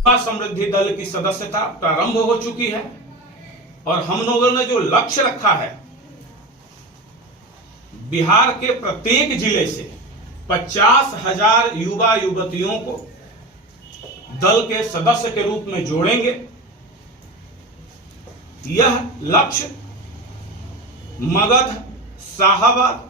युवा समृद्धि दल की सदस्यता प्रारंभ हो चुकी है और हम लोगों ने जो लक्ष्य रखा है, बिहार के प्रत्येक जिले से 50,000 युवा युवतियों को दल के सदस्य के रूप में जोड़ेंगे। यह लक्ष्य मगध, शाहाबाद,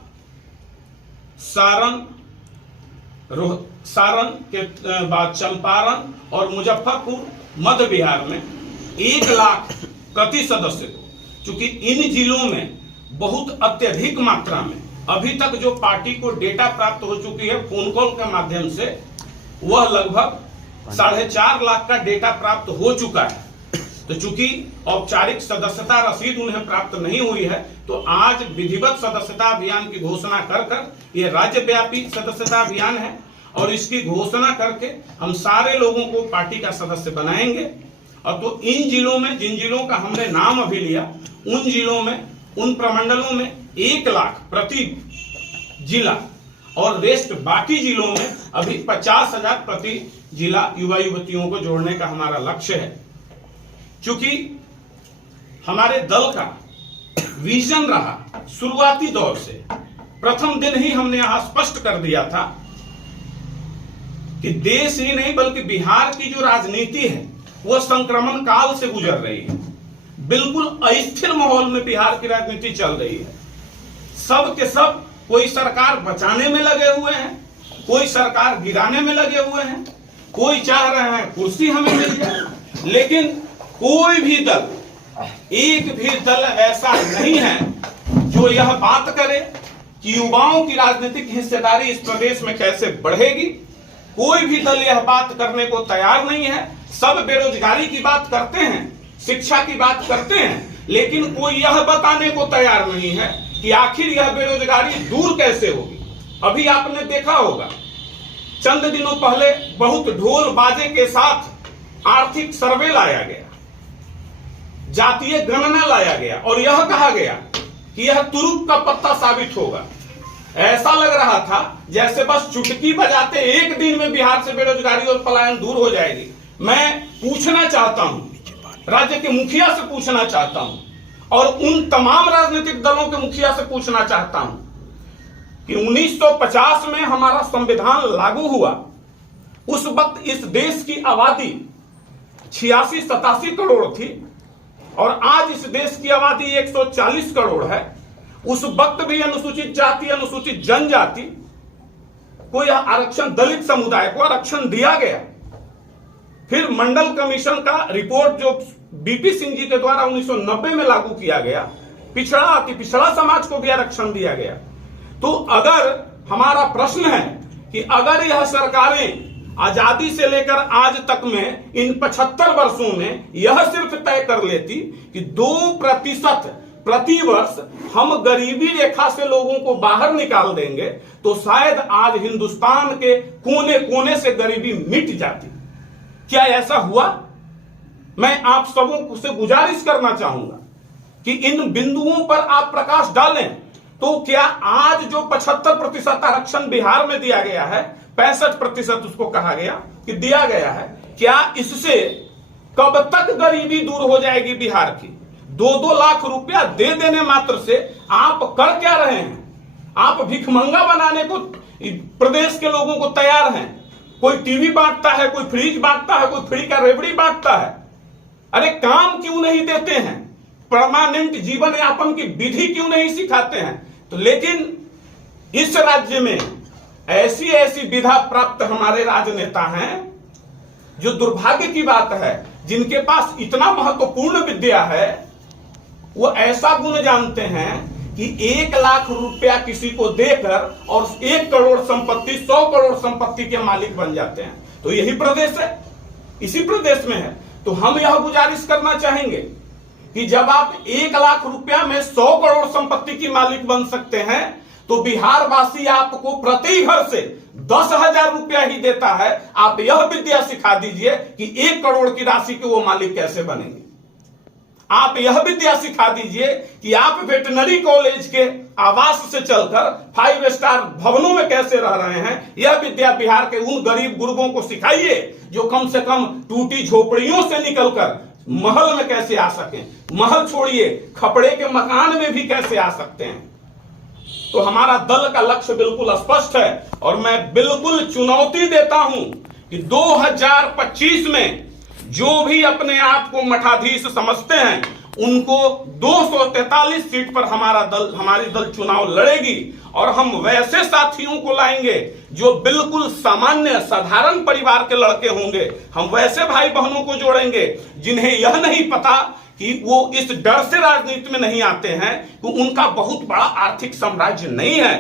सारण के बाद चंपारण और मुजफ्फरपुर मध्य बिहार में 1 लाख प्रति सदस्य को, चूंकि इन जिलों में बहुत अत्यधिक मात्रा में अभी तक जो पार्टी को डेटा प्राप्त हो चुकी है फोन कॉल के माध्यम से, वह लगभग 4.5 लाख का डेटा प्राप्त हो चुका है। तो चूंकि औपचारिक सदस्यता रसीद उन्हें प्राप्त नहीं हुई है, तो आज विधिवत सदस्यता अभियान की घोषणा कर यह राज्यव्यापी सदस्यता अभियान है और इसकी घोषणा करके हम सारे लोगों को पार्टी का सदस्य बनाएंगे। और तो इन जिलों में, जिन जिलों का हमने नाम अभी लिया, उन जिलों में, उन प्रमंडलों में 1 लाख प्रति जिला और रेस्ट बाकी जिलों में अभी 50,000 प्रति जिला युवा युवतियों को जोड़ने का हमारा लक्ष्य है। चूंकि हमारे दल का विजन रहा शुरुआती दौर से, प्रथम दिन ही हमने यहां स्पष्ट कर दिया था कि देश ही नहीं बल्कि बिहार की जो राजनीति है वह संक्रमण काल से गुजर रही है। बिल्कुल अस्थिर माहौल में बिहार की राजनीति चल रही है। सब के सब कोई सरकार बचाने में लगे हुए हैं, कोई सरकार गिराने में लगे हुए हैं, कोई चाह रहे हैं कुर्सी हमें मिल जाए, लेकिन कोई भी दल, एक भी दल ऐसा नहीं है जो यह बात करे कि युवाओं की राजनीतिक हिस्सेदारी इस प्रदेश में कैसे बढ़ेगी। कोई भी दल यह बात करने को तैयार नहीं है। सब बेरोजगारी की बात करते हैं, शिक्षा की बात करते हैं, लेकिन कोई यह बताने को तैयार नहीं है कि आखिर यह बेरोजगारी दूर कैसे होगी। अभी आपने देखा होगा, चंद दिनों पहले बहुत ढोल बाजे के साथ आर्थिक सर्वे लाया गया, जातीय गणना लाया गया और यह कहा गया कि यह तुरुप का पत्ता साबित होगा। ऐसा लग रहा था जैसे बस चुटकी बजाते एक दिन में बिहार से बेरोजगारी और पलायन दूर हो जाएगी। मैं पूछना चाहता हूं, राज्य के मुखिया से पूछना चाहता हूं और उन तमाम राजनीतिक दलों के मुखिया से पूछना चाहता हूं कि 1950 में हमारा संविधान लागू हुआ, उस वक्त इस देश की आबादी 86-87 करोड़ थी और आज इस देश की आबादी 140 करोड़ है। उस वक्त भी अनुसूचित जाति, अनुसूचित जनजाति को यह आरक्षण, दलित समुदाय को आरक्षण दिया गया। फिर मंडल कमीशन का रिपोर्ट जो बीपी सिंह जी के द्वारा 1990 में लागू किया गया, पिछड़ा अति पिछड़ा समाज को भी आरक्षण दिया गया। तो अगर हमारा प्रश्न है कि अगर यह सरकारें आजादी से लेकर आज तक में इन 75 वर्षों में यह सिर्फ तय कर लेती कि 2% प्रति वर्ष हम गरीबी रेखा से लोगों को बाहर निकाल देंगे, तो शायद आज हिंदुस्तान के कोने कोने से गरीबी मिट जाती। क्या ऐसा हुआ? मैं आप सबों से गुजारिश करना चाहूंगा कि इन बिंदुओं पर आप प्रकाश डालें। तो क्या आज जो 75% आरक्षण बिहार में दिया गया है, 65% उसको कहा गया कि दिया गया है, क्या इससे कब तक गरीबी दूर हो जाएगी बिहार की? 2-2 लाख रुपया दे देने मात्र से आप कर क्या रहे हैं? आप भिखमंगा बनाने को प्रदेश के लोगों को तैयार हैं। कोई टीवी बांटता है, कोई फ्रिज बांटता है, कोई फ्री का रेवड़ी बांटता है। अरे काम क्यों नहीं देते हैं? परमानेंट जीवन यापन की विधि क्यों नहीं सिखाते हैं? तो लेकिन इस राज्य में ऐसी ऐसी विधा प्राप्त हमारे राजनेता हैं, जो दुर्भाग्य की बात है, जिनके पास इतना महत्वपूर्ण विद्या है, वो ऐसा गुण जानते हैं कि 1 लाख रुपया किसी को देकर और 1 करोड़ संपत्ति, 100 करोड़ संपत्ति के मालिक बन जाते हैं। तो यही प्रदेश है, इसी प्रदेश में है। तो हम यह गुजारिश करना चाहेंगे कि जब आप 1 लाख रुपया में 100 करोड़ संपत्ति की मालिक बन सकते हैं, तो बिहार वासी आपको प्रति घर से 10,000 रुपया ही देता है। आप यह विद्या सिखा दीजिए कि 1 करोड़ की राशि के वो मालिक कैसे बनेंगे। आप यह विद्या सिखा दीजिए कि आप वेटनरी कॉलेज के आवास से चलकर 5 स्टार भवनों में कैसे रह रहे हैं। यह विद्या बिहार के उन गरीब गुरबों को सिखाइए जो कम से कम टूटी झोपड़ियों से निकलकर महल में कैसे आ सकें। महल छोड़िए, खपड़े के मकान में भी कैसे आ सकते हैं। तो हमारा दल का लक्ष्य बिल्कुल स्पष्ट है और मैं बिल्कुल चुनौती देता हूं कि 2025 में जो भी अपने आप को मठाधीश समझते हैं उनको 243 सीट पर हमारी दल चुनाव लड़ेगी और हम वैसे साथियों को लाएंगे जो बिल्कुल सामान्य साधारण परिवार के लड़के होंगे। हम वैसे भाई बहनों को जोड़ेंगे जिन्हें यह नहीं पता कि वो इस डर से राजनीति में नहीं आते हैं कि उनका बहुत बड़ा आर्थिक साम्राज्य नहीं है।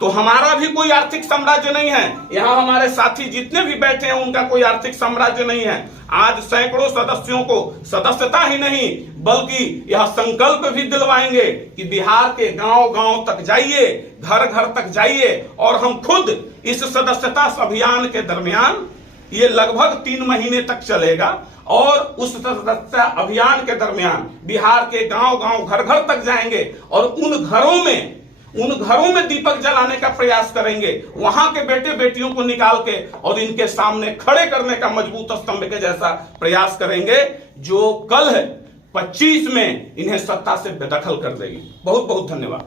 तो हमारा भी कोई आर्थिक साम्राज्य नहीं है। यहां हमारे साथी जितने भी बैठे हैं उनका कोई आर्थिक साम्राज्य नहीं है। आज सैकड़ों सदस्यों को सदस्यता ही नहीं बल्कि यह संकल्प भी दिलवाएंगे कि बिहार के गांव-गांव तक जाइए, घर-घर तक जाइए और हम खुद इस सदस्यता अभियान के दरमियान, ये लगभग 3 महीने तक चलेगा और उस सदस्यता अभियान के दरमियान बिहार के गांव-गांव, घर-घर तक जाएंगे और उन घरों में दीपक जलाने का प्रयास करेंगे। वहां के बेटे बेटियों को निकाल के और इनके सामने खड़े करने का मजबूत स्तंभ के जैसा प्रयास करेंगे जो कल 25 में इन्हें सत्ता से बेदखल कर देगी। बहुत बहुत धन्यवाद।